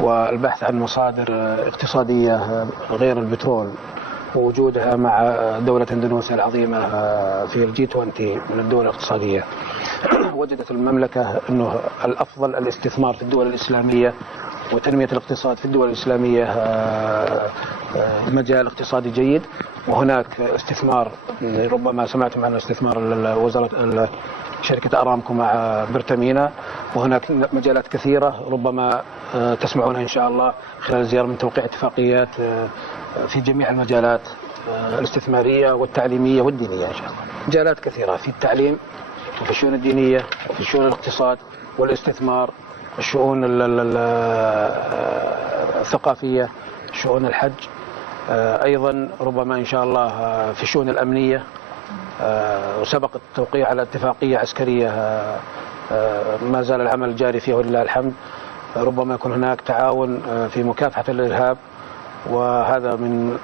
والبحث عن مصادر اقتصادية غير البترول ووجودها مع دولة اندونيسيا العظيمة في الجي 20 من الدول الاقتصادية. وجدت المملكة أنه الأفضل الاستثمار في الدول الإسلامية وتنمية الاقتصاد في الدول الإسلامية مجال اقتصادي جيد، وهناك استثمار ربما سمعتم عن استثمار وزارة شركة أرامكو مع برتامينا، وهناك مجالات كثيرة ربما تسمعون إن شاء الله خلال الزيارة من توقيع اتفاقيات في جميع المجالات الاستثمارية والتعليمية والدينية إن شاء الله. مجالات كثيرة في التعليم وفي الشؤون الدينية وفي شؤون الاقتصاد والاستثمار، الشؤون الثقافية، شؤون الحج، أيضا ربما إن شاء الله في الشؤون الأمنية، وسبق التوقيع على اتفاقية عسكرية ما زال العمل جاري فيها ولله الحمد. ربما يكون هناك تعاون في مكافحة الإرهاب، وهذا من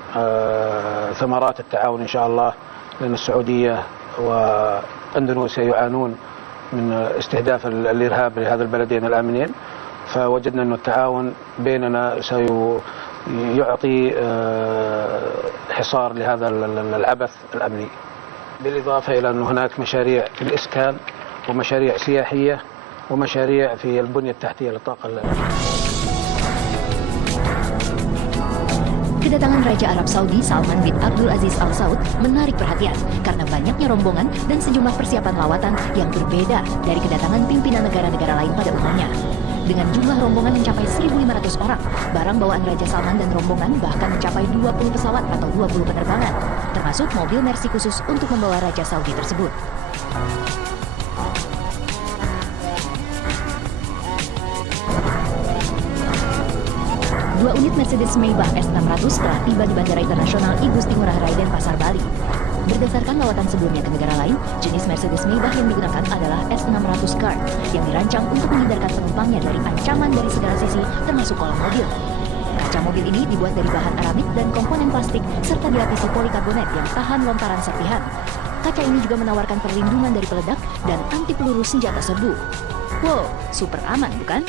ثمرات التعاون إن شاء الله، لأن السعودية وأندونيسيا يعانون من استهداف الإرهاب لهذا البلدين الآمنين، فوجدنا أن التعاون بيننا سيعطي حصار لهذا العبث الأمني، بالإضافة إلى أن هناك مشاريع في الإسكان ومشاريع سياحية ومشاريع في البنية التحتية للطاقة. Kedatangan Raja Arab Saudi Salman bin Abdul Aziz Al Saud menarik perhatian karena banyaknya rombongan dan sejumlah persiapan lawatan yang berbeda dari kedatangan pimpinan negara-negara lain pada umumnya. Dengan jumlah rombongan mencapai 1.500 orang, barang bawaan Raja Salman dan rombongan bahkan mencapai 20 pesawat atau 20 penerbangan, termasuk mobil Mercy khusus untuk membawa Raja Saudi tersebut. Dua unit Mercedes Maybach S600 telah tiba di Bandara Internasional I Gusti Ngurah Rai Denpasar, Bali. Berdasarkan lawatan sebelumnya ke negara lain, jenis Mercedes Maybach yang digunakan adalah S600 Car yang dirancang untuk menghindarkan penumpangnya dari ancaman dari segala sisi, termasuk kolong mobil. Kaca mobil ini dibuat dari bahan aramid dan komponen plastik serta dilapisi polikarbonat yang tahan lontaran serpihan. Kaca ini juga menawarkan perlindungan dari peledak dan anti peluru senjata serbu. Wow, super aman bukan?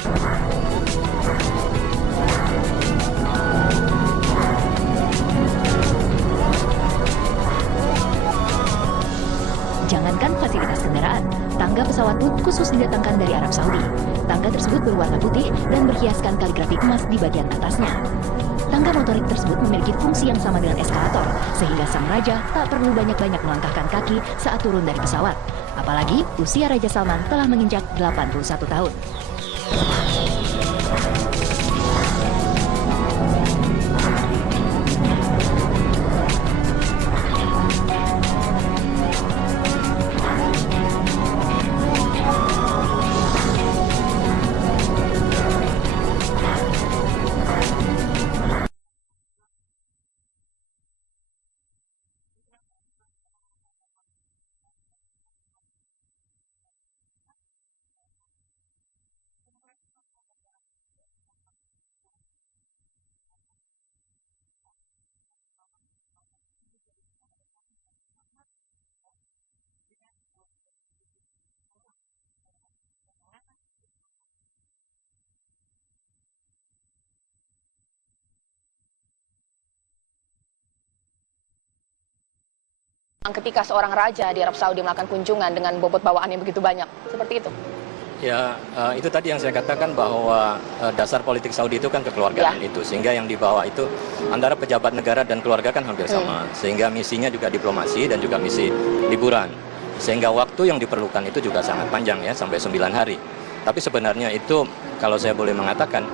Jangankan fasilitas kendaraan, tangga pesawat pun khusus didatangkan dari Arab Saudi. Tangga tersebut berwarna putih dan berhiaskan kaligrafi emas di bagian atasnya. Tangga motorik tersebut memiliki fungsi yang sama dengan eskalator, sehingga sang raja tak perlu banyak-banyak melangkahkan kaki saat turun dari pesawat. Apalagi usia Raja Salman telah menginjak 81 tahun. Ketika seorang raja di Arab Saudi melakukan kunjungan dengan bobot bawaan yang begitu banyak, seperti itu? Ya, itu tadi yang saya katakan bahwa dasar politik Saudi itu kan kekeluargaan itu, sehingga yang dibawa itu antara pejabat negara dan keluarga kan hampir sama, sehingga misinya juga diplomasi dan juga misi liburan, sehingga waktu yang diperlukan itu juga sangat panjang ya, sampai 9 hari. Tapi sebenarnya itu kalau saya boleh mengatakan,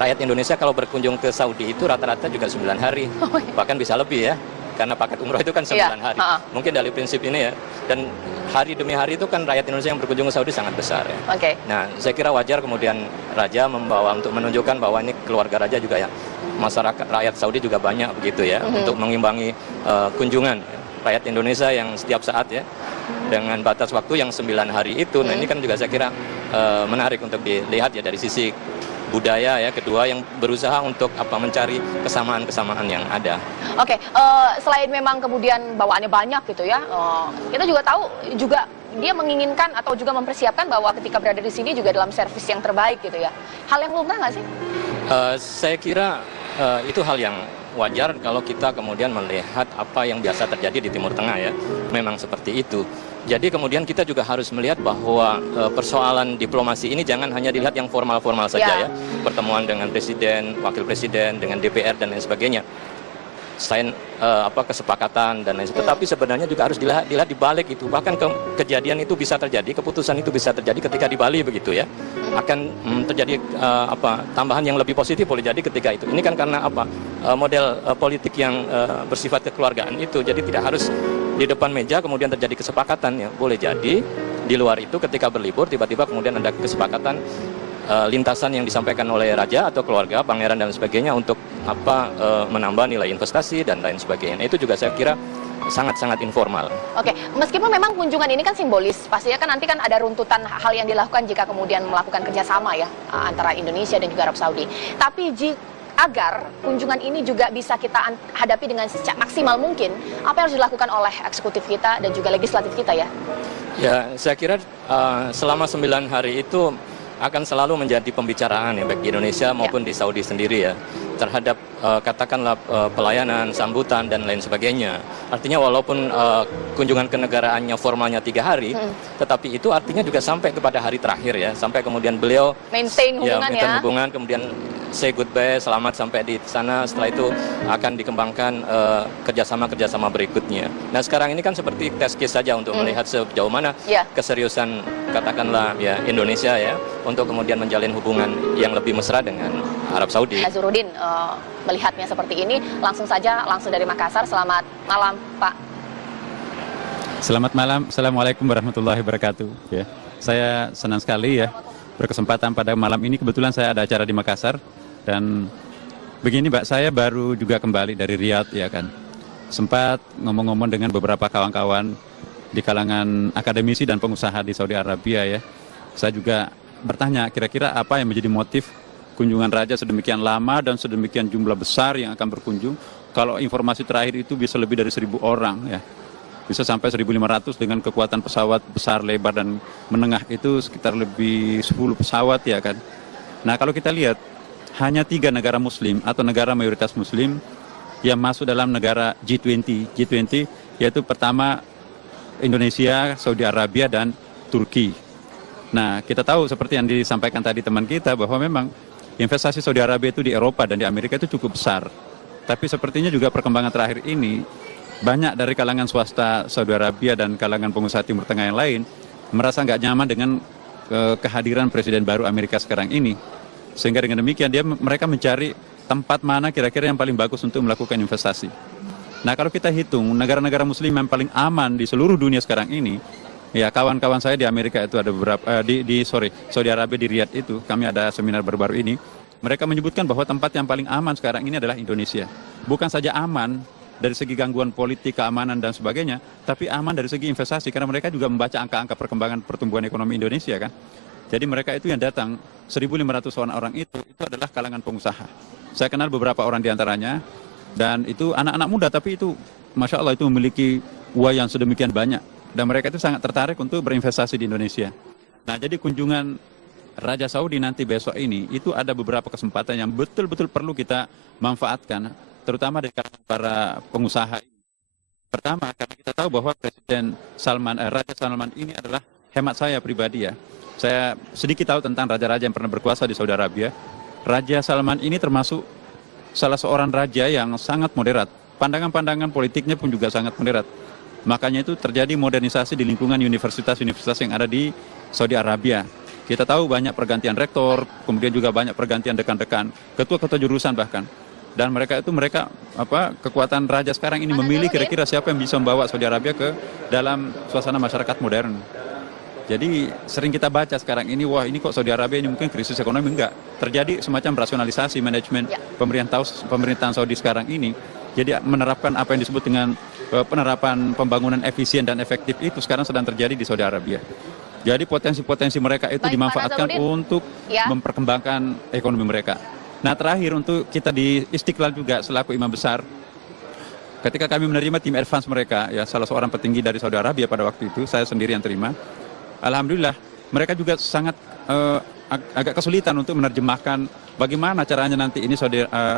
rakyat Indonesia kalau berkunjung ke Saudi itu rata-rata juga 9 hari, bahkan bisa lebih ya. Karena paket umroh itu kan 9 hari. Mungkin dari prinsip ini ya. Dan hari demi hari itu kan rakyat Indonesia yang berkunjung ke Saudi sangat besar ya. Nah, saya kira wajar kemudian Raja membawa untuk menunjukkan bahwa ini keluarga Raja juga ya. Masyarakat rakyat Saudi juga banyak begitu ya. Untuk mengimbangi kunjungan rakyat Indonesia yang setiap saat ya. Dengan batas waktu yang 9 hari itu. Nah, ini kan juga saya kira menarik untuk dilihat ya dari sisi budaya ya, kedua yang berusaha untuk mencari kesamaan-kesamaan yang ada. Selain memang kemudian bawaannya banyak gitu ya, kita juga tahu juga dia menginginkan atau juga mempersiapkan bahwa ketika berada di sini juga dalam servis yang terbaik gitu ya. Hal yang lumrah nggak sih? Saya kira itu hal yang wajar kalau kita kemudian melihat apa yang biasa terjadi di Timur Tengah ya. Memang seperti itu. Jadi kemudian kita juga harus melihat bahwa persoalan diplomasi ini jangan hanya dilihat yang formal-formal saja ya. Pertemuan dengan presiden, wakil presiden, dengan DPR dan lain sebagainya. Selain kesepakatan dan lain sebagainya, tetapi sebenarnya juga harus dilihat di balik itu. Bahkan kejadian itu bisa terjadi, keputusan itu bisa terjadi ketika di Bali begitu ya. Akan terjadi tambahan yang lebih positif boleh jadi ketika itu. Ini kan karena model politik yang bersifat kekeluargaan itu. Jadi tidak harus di depan meja kemudian terjadi kesepakatan ya. Boleh jadi di luar itu ketika berlibur tiba-tiba kemudian ada kesepakatan lintasan yang disampaikan oleh raja atau keluarga, pangeran dan sebagainya untuk menambah nilai investasi dan lain sebagainya. Itu juga saya kira sangat-sangat informal. Oke, meskipun memang kunjungan ini kan simbolis, pastinya kan nanti kan ada runtutan hal yang dilakukan jika kemudian melakukan kerjasama ya antara Indonesia dan juga Arab Saudi. Tapi agar kunjungan ini juga bisa kita hadapi dengan maksimal mungkin, apa yang harus dilakukan oleh eksekutif kita dan juga legislatif kita ya? Ya, saya kira selama 9 hari itu akan selalu menjadi pembicaraan ya baik di Indonesia maupun di Saudi sendiri ya terhadap katakanlah pelayanan, sambutan dan lain sebagainya. Artinya walaupun kunjungan kenegaraannya formalnya 3 hari, tetapi itu artinya juga sampai kepada hari terakhir ya, sampai kemudian beliau maintain hubungan, kemudian say goodbye, selamat sampai di sana. Setelah itu akan dikembangkan kerjasama berikutnya. Nah sekarang ini kan seperti test case saja untuk melihat sejauh mana keseriusan katakanlah ya Indonesia ya untuk kemudian menjalin hubungan yang lebih mesra dengan Arab Saudi. Nazarudin melihatnya seperti ini, langsung dari Makassar. Selamat malam Pak. Selamat malam, Assalamualaikum warahmatullahi wabarakatuh. Ya, saya senang sekali ya berkesempatan pada malam ini. Kebetulan saya ada acara di Makassar dan begini Mbak, saya baru juga kembali dari Riyadh ya kan. Sempat ngomong-ngomong dengan beberapa kawan-kawan di kalangan akademisi dan pengusaha di Saudi Arabia ya. Saya juga bertanya kira-kira apa yang menjadi motif kunjungan raja sedemikian lama dan sedemikian jumlah besar yang akan berkunjung. Kalau informasi terakhir itu bisa lebih dari 1.000 orang ya. Bisa sampai 1.500 dengan kekuatan pesawat besar, lebar dan menengah itu sekitar lebih 10 pesawat ya kan. Nah kalau kita lihat hanya 3 negara muslim atau negara mayoritas muslim yang masuk dalam negara G20. G20 yaitu pertama Indonesia, Saudi Arabia dan Turki. Nah kita tahu seperti yang disampaikan tadi teman kita bahwa memang investasi Saudi Arabia itu di Eropa dan di Amerika itu cukup besar. Tapi sepertinya juga perkembangan terakhir ini, banyak dari kalangan swasta Saudi Arabia dan kalangan pengusaha Timur Tengah yang lain merasa nggak nyaman dengan kehadiran Presiden baru Amerika sekarang ini. Sehingga dengan demikian mereka mencari tempat mana kira-kira yang paling bagus untuk melakukan investasi. Nah kalau kita hitung negara-negara muslim yang paling aman di seluruh dunia sekarang ini, ya kawan-kawan saya di Amerika itu ada beberapa, Saudi Arabia di Riyadh itu, kami ada seminar baru-baru ini, mereka menyebutkan bahwa tempat yang paling aman sekarang ini adalah Indonesia. Bukan saja aman dari segi gangguan politik, keamanan dan sebagainya, tapi aman dari segi investasi, karena mereka juga membaca angka-angka perkembangan pertumbuhan ekonomi Indonesia kan. Jadi mereka itu yang datang, 1.500 orang itu adalah kalangan pengusaha. Saya kenal beberapa orang di antaranya, dan itu anak-anak muda, tapi itu Masya Allah itu memiliki uang yang sedemikian banyak. Dan mereka itu sangat tertarik untuk berinvestasi di Indonesia. Nah jadi kunjungan Raja Saudi nanti besok ini, itu ada beberapa kesempatan yang betul-betul perlu kita manfaatkan, terutama dari para pengusaha. Pertama, karena kita tahu bahwa Raja Salman ini adalah hemat saya pribadi ya. Saya sedikit tahu tentang raja-raja yang pernah berkuasa di Saudi Arabia. Raja Salman ini termasuk salah seorang raja yang sangat moderat. Pandangan-pandangan politiknya pun juga sangat moderat. Makanya itu terjadi modernisasi di lingkungan universitas-universitas yang ada di Saudi Arabia. Kita tahu banyak pergantian rektor, kemudian juga banyak pergantian dekan-dekan, ketua-ketua jurusan bahkan. Dan mereka kekuatan raja sekarang ini memilih kira-kira siapa yang bisa membawa Saudi Arabia ke dalam suasana masyarakat modern. Jadi sering kita baca sekarang ini, wah ini kok Saudi Arabia ini mungkin krisis ekonomi, enggak. Terjadi semacam rasionalisasi manajemen pemerintahan Saudi sekarang ini. Jadi menerapkan apa yang disebut dengan penerapan pembangunan efisien dan efektif itu sekarang sedang terjadi di Saudi Arabia. Jadi potensi-potensi mereka itu dimanfaatkan untuk memperkembangkan ekonomi mereka. Nah terakhir untuk kita di Istiqlal juga selaku imam besar, ketika kami menerima tim advance mereka, ya salah seorang petinggi dari Saudi Arabia pada waktu itu, saya sendiri yang terima. Alhamdulillah, mereka juga sangat agak kesulitan untuk menerjemahkan bagaimana caranya nanti ini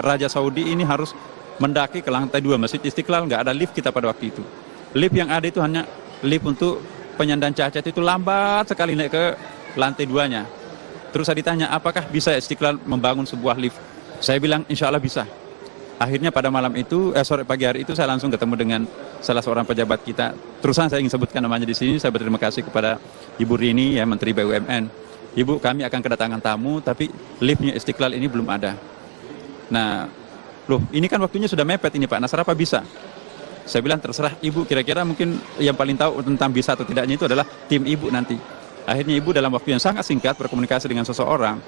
Raja Saudi ini harus mendaki ke lantai 2 Masjid Istiqlal. Nggak ada lift kita pada waktu itu. Lift yang ada itu hanya lift untuk penyandang cacat, itu lambat sekali naik ke lantai 2-nya. Terus saya ditanya, apakah bisa Istiqlal membangun sebuah lift? Saya bilang, insya Allah bisa. Akhirnya pada malam itu, sore pagi hari itu saya langsung ketemu dengan salah seorang pejabat kita. Terusan saya ingin sebutkan namanya di sini. Saya berterima kasih kepada Ibu Rini, ya, Menteri BUMN. Ibu, kami akan kedatangan tamu, tapi liftnya Istiqlal ini belum ada. Nah, loh, ini kan waktunya sudah mepet ini Pak Nasar, apa bisa? Saya bilang, terserah Ibu, kira-kira mungkin yang paling tahu tentang bisa atau tidaknya itu adalah tim Ibu nanti. Akhirnya Ibu dalam waktu yang sangat singkat berkomunikasi dengan seseorang.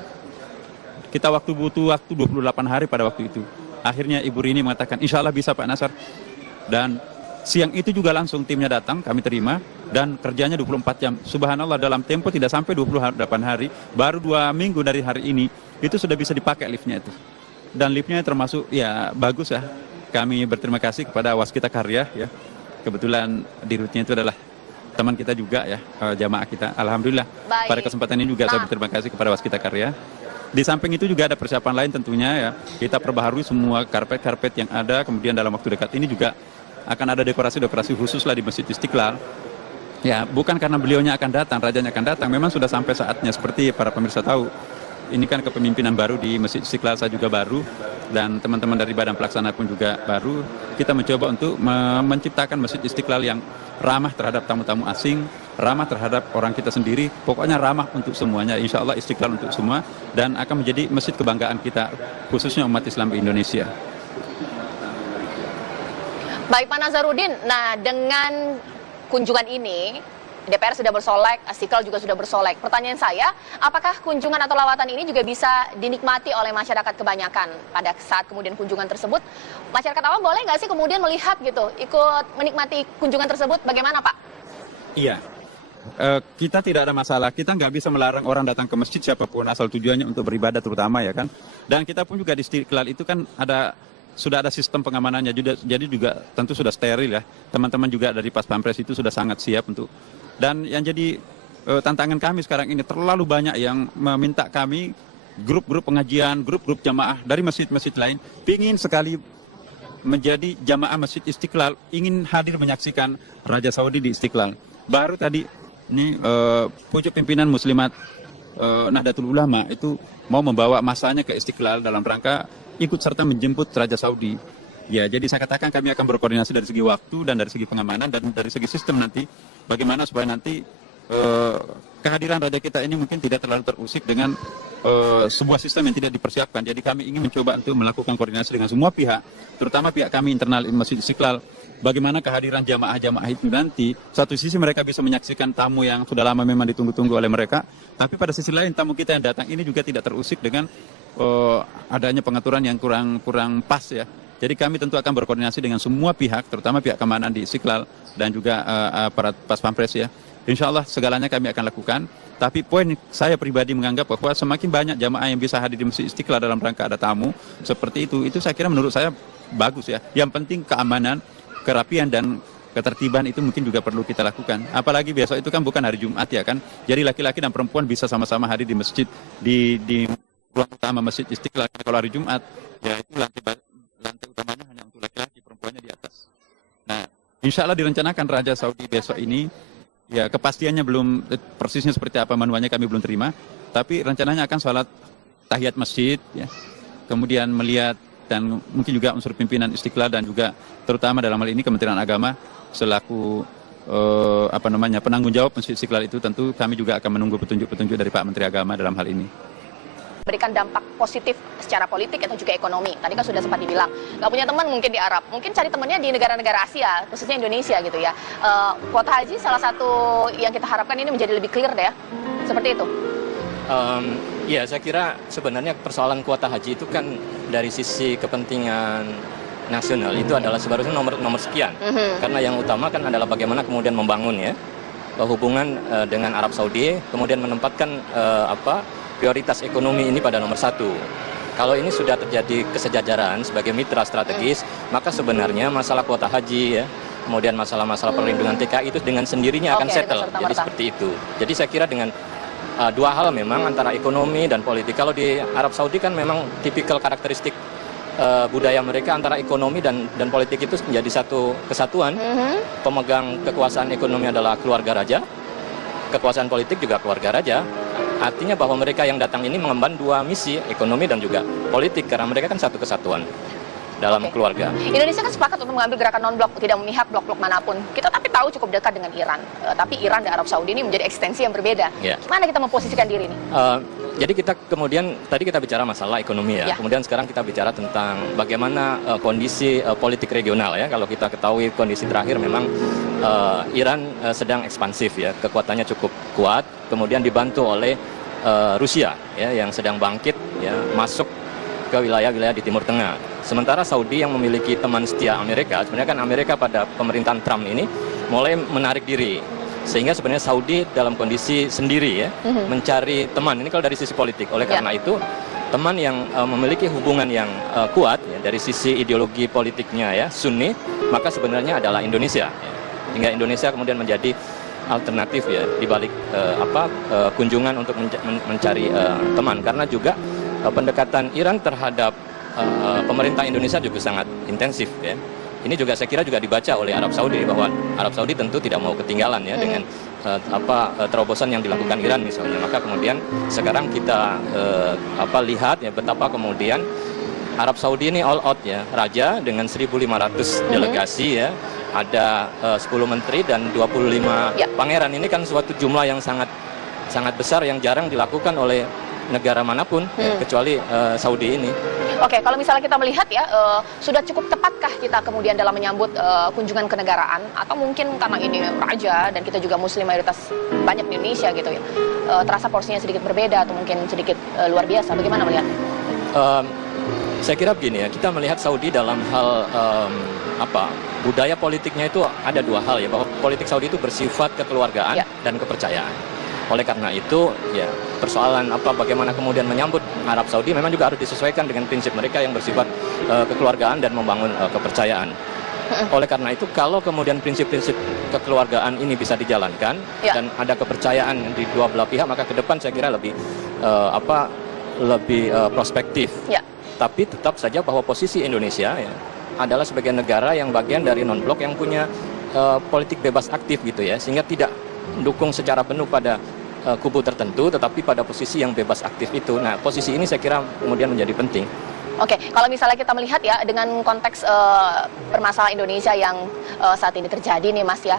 Kita butuh waktu 28 hari pada waktu itu. Akhirnya Ibu Rini mengatakan, insya Allah bisa Pak Nasar. Dan siang itu juga langsung timnya datang, kami terima, dan kerjanya 24 jam. Subhanallah, dalam tempo tidak sampai 28 hari, baru 2 minggu dari hari ini, itu sudah bisa dipakai liftnya itu. Dan liftnya termasuk, ya bagus ya. Kami berterima kasih kepada Waskita Karya, ya. Kebetulan dirutnya itu adalah teman kita juga ya, jamaah kita. Alhamdulillah, pada kesempatan ini juga saya berterima kasih kepada Waskita Karya. Di samping itu juga ada persiapan lain tentunya ya. Kita perbaharui semua karpet-karpet yang ada. Kemudian dalam waktu dekat ini juga akan ada dekorasi-dekorasi khusus lah di Masjid Istiqlal. Ya, bukan karena beliaunya akan datang, rajanya akan datang. Memang sudah sampai saatnya, seperti para pemirsa tahu. Ini kan kepemimpinan baru di Masjid Istiqlal, saya juga baru. Dan teman-teman dari Badan Pelaksana pun juga baru. Kita mencoba untuk menciptakan Masjid Istiqlal yang ramah terhadap tamu-tamu asing, ramah terhadap orang kita sendiri, pokoknya ramah untuk semuanya. Insya Allah Istiqlal untuk semua, dan akan menjadi masjid kebanggaan kita, khususnya umat Islam di Indonesia. Baik Pak Nazarudin, nah dengan kunjungan ini, DPR sudah bersolek, Istiqlal juga sudah bersolek. Pertanyaan saya, apakah kunjungan atau lawatan ini juga bisa dinikmati oleh masyarakat kebanyakan pada saat kemudian kunjungan tersebut? Masyarakat awam boleh nggak sih kemudian melihat gitu, ikut menikmati kunjungan tersebut? Bagaimana Pak? Iya, kita tidak ada masalah. Kita nggak bisa melarang orang datang ke masjid siapapun, asal tujuannya untuk beribadah terutama ya kan. Dan kita pun juga di Istiqlal itu kan sudah ada sistem pengamanannya juga, jadi juga tentu sudah steril ya. Teman-teman juga dari Pas Pampres itu sudah sangat siap untuk. Dan yang jadi tantangan kami sekarang ini, terlalu banyak yang meminta kami, grup-grup pengajian, grup-grup jamaah dari masjid-masjid lain, ingin sekali menjadi jamaah Masjid Istiqlal, ingin hadir menyaksikan Raja Saudi di Istiqlal. Baru tadi ini pucuk pimpinan Muslimat Nahdlatul Ulama itu mau membawa masanya ke Istiqlal dalam rangka ikut serta menjemput Raja Saudi. Ya, jadi saya katakan kami akan berkoordinasi dari segi waktu dan dari segi pengamanan dan dari segi sistem nanti, bagaimana supaya nanti kehadiran Raja kita ini mungkin tidak terlalu terusik dengan sebuah sistem yang tidak dipersiapkan. Jadi kami ingin mencoba untuk melakukan koordinasi dengan semua pihak, terutama pihak kami internal Masjid Istiqlal. Bagaimana kehadiran jamaah-jamaah itu nanti, satu sisi mereka bisa menyaksikan tamu yang sudah lama memang ditunggu-tunggu oleh mereka, tapi pada sisi lain tamu kita yang datang ini juga tidak terusik dengan adanya pengaturan yang kurang pas ya. Jadi kami tentu akan berkoordinasi dengan semua pihak, terutama pihak keamanan di Istiqlal dan juga aparat Pas Pampres ya. Insya Allah segalanya kami akan lakukan. Tapi poin saya pribadi menganggap bahwa semakin banyak jamaah yang bisa hadir di Masjid Istiqlal dalam rangka ada tamu seperti itu saya kira menurut saya bagus ya. Yang penting keamanan, kerapian dan ketertiban itu mungkin juga perlu kita lakukan. Apalagi besok itu kan bukan hari Jumat ya kan. Jadi laki-laki dan perempuan bisa sama-sama hadir di masjid di ruang utama Masjid Istiqlal. Kalau hari Jumat ya itu lantai utamanya hanya untuk laki-laki, perempuannya di atas. Nah, insya Allah direncanakan Raja Saudi besok ini, ya kepastiannya belum persisnya seperti apa manualnya kami belum terima, tapi rencananya akan sholat tahiyat masjid, ya. Kemudian melihat dan mungkin juga unsur pimpinan Istiqlal dan juga terutama dalam hal ini Kementerian Agama selaku penanggung jawab Masjid Istiqlal itu, tentu kami juga akan menunggu petunjuk-petunjuk dari Pak Menteri Agama dalam hal ini. Berikan dampak positif secara politik atau juga ekonomi. Tadi kan sudah sempat dibilang, nggak punya teman mungkin di Arab, mungkin cari temannya di negara-negara Asia, khususnya Indonesia gitu ya. Kuota haji salah satu yang kita harapkan ini menjadi lebih clear deh ya, seperti itu. Ya, saya kira sebenarnya persoalan kuota haji itu kan dari sisi kepentingan nasional itu adalah sebenarnya nomor sekian. Karena yang utama kan adalah bagaimana kemudian membangun ya hubungan dengan Arab Saudi, kemudian menempatkan prioritas ekonomi ini pada nomor satu. kalau ini sudah terjadi kesejajaran sebagai mitra strategis, maka sebenarnya masalah kuota haji ya, kemudian masalah-masalah perlindungan TKI itu dengan sendirinya akan settle. Jadi seperti itu. Jadi saya kira dengan dua hal memang antara ekonomi dan politik. Kalau di Arab Saudi kan memang tipikal karakteristik budaya mereka antara ekonomi dan politik itu menjadi satu kesatuan. Pemegang kekuasaan ekonomi adalah keluarga raja, kekuasaan politik juga keluarga raja. Artinya bahwa mereka yang datang ini mengemban dua misi, ekonomi dan juga politik, karena mereka kan satu kesatuan dalam keluarga. Indonesia kan sepakat untuk mengambil gerakan non-blok, tidak memihak blok-blok manapun. Kita tapi tahu cukup dekat dengan Iran, tapi Iran dan Arab Saudi ini menjadi ekstensi yang berbeda. Gimana kita memposisikan diri ini? Jadi kita kemudian, tadi kita bicara masalah ekonomi ya, kemudian sekarang kita bicara tentang bagaimana kondisi politik regional ya. Kalau kita ketahui kondisi terakhir memang Iran sedang ekspansif ya, kekuatannya cukup kuat, kemudian dibantu oleh Rusia ya, yang sedang bangkit ya, masuk ke wilayah-wilayah di Timur Tengah. Sementara Saudi yang memiliki teman setia Amerika, sebenarnya kan Amerika pada pemerintahan Trump ini mulai menarik diri. Sehingga sebenarnya Saudi dalam kondisi sendiri ya, mencari teman. Ini kalau dari sisi politik. Oleh karena itu, teman yang memiliki hubungan yang kuat ya, dari sisi ideologi politiknya ya, Sunni, maka sebenarnya adalah Indonesia. Ya. Hingga Indonesia kemudian menjadi alternatif ya di balik kunjungan untuk mencari teman. Karena juga pendekatan Iran terhadap pemerintah Indonesia juga sangat intensif ya. Ini juga saya kira juga dibaca oleh Arab Saudi, bahwa Arab Saudi tentu tidak mau ketinggalan ya dengan terobosan yang dilakukan Iran misalnya. Maka kemudian sekarang kita lihat ya betapa kemudian Arab Saudi ini all out ya, raja dengan 1.500 delegasi ya, ada 10 menteri dan 25 pangeran. Ini kan suatu jumlah yang sangat besar yang jarang dilakukan oleh negara manapun ya, kecuali Saudi ini. Oke, kalau misalnya kita melihat ya, sudah cukup tepatkah kita kemudian dalam menyambut kunjungan kenegaraan, atau mungkin karena ini raja dan kita juga muslim mayoritas banyak di Indonesia gitu ya, terasa porsinya sedikit berbeda atau mungkin sedikit luar biasa, bagaimana melihat? Saya kira begini ya, kita melihat Saudi dalam hal budaya politiknya itu ada dua hal ya, bahwa politik Saudi itu bersifat kekeluargaan dan kepercayaan. Oleh karena itu, ya persoalan bagaimana kemudian menyambut Arab Saudi memang juga harus disesuaikan dengan prinsip mereka yang bersifat kekeluargaan dan membangun kepercayaan. Oleh karena itu, kalau kemudian prinsip-prinsip kekeluargaan ini bisa dijalankan dan ada kepercayaan di dua belah pihak, maka ke depan saya kira lebih prospektif. Tapi tetap saja bahwa posisi Indonesia ya, adalah sebagai negara yang bagian dari non-blok yang punya politik bebas aktif gitu ya, sehingga tidak mendukung secara penuh pada kubu tertentu, tetapi pada posisi yang bebas aktif itu. Nah, posisi ini saya kira kemudian menjadi penting. Oke, kalau misalnya kita melihat ya dengan konteks permasalahan Indonesia yang saat ini terjadi nih Mas ya,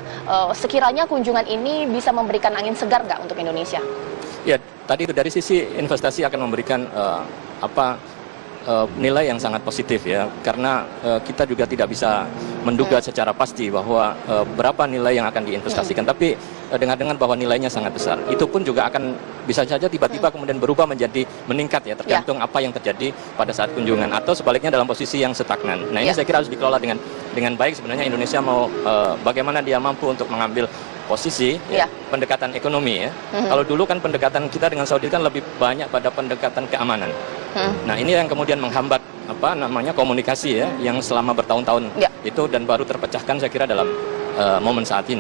sekiranya kunjungan ini bisa memberikan angin segar nggak untuk Indonesia? Ya, tadi itu dari sisi investasi akan memberikan nilai yang sangat positif ya, karena kita juga tidak bisa menduga secara pasti bahwa berapa nilai yang akan diinvestasikan, tapi dengan bahwa nilainya sangat besar, itu pun juga akan bisa saja tiba-tiba kemudian berubah menjadi meningkat ya, tergantung apa yang terjadi pada saat kunjungan, atau sebaliknya dalam posisi yang stagnan. Nah ini saya kira harus dikelola dengan baik. Sebenarnya Indonesia mau bagaimana dia mampu untuk mengambil posisi pendekatan ekonomi ya. Kalau dulu kan pendekatan kita dengan Saudi kan lebih banyak pada pendekatan keamanan. Nah ini yang kemudian menghambat komunikasi ya, yang selama bertahun-tahun itu, dan baru terpecahkan saya kira dalam momen saat ini.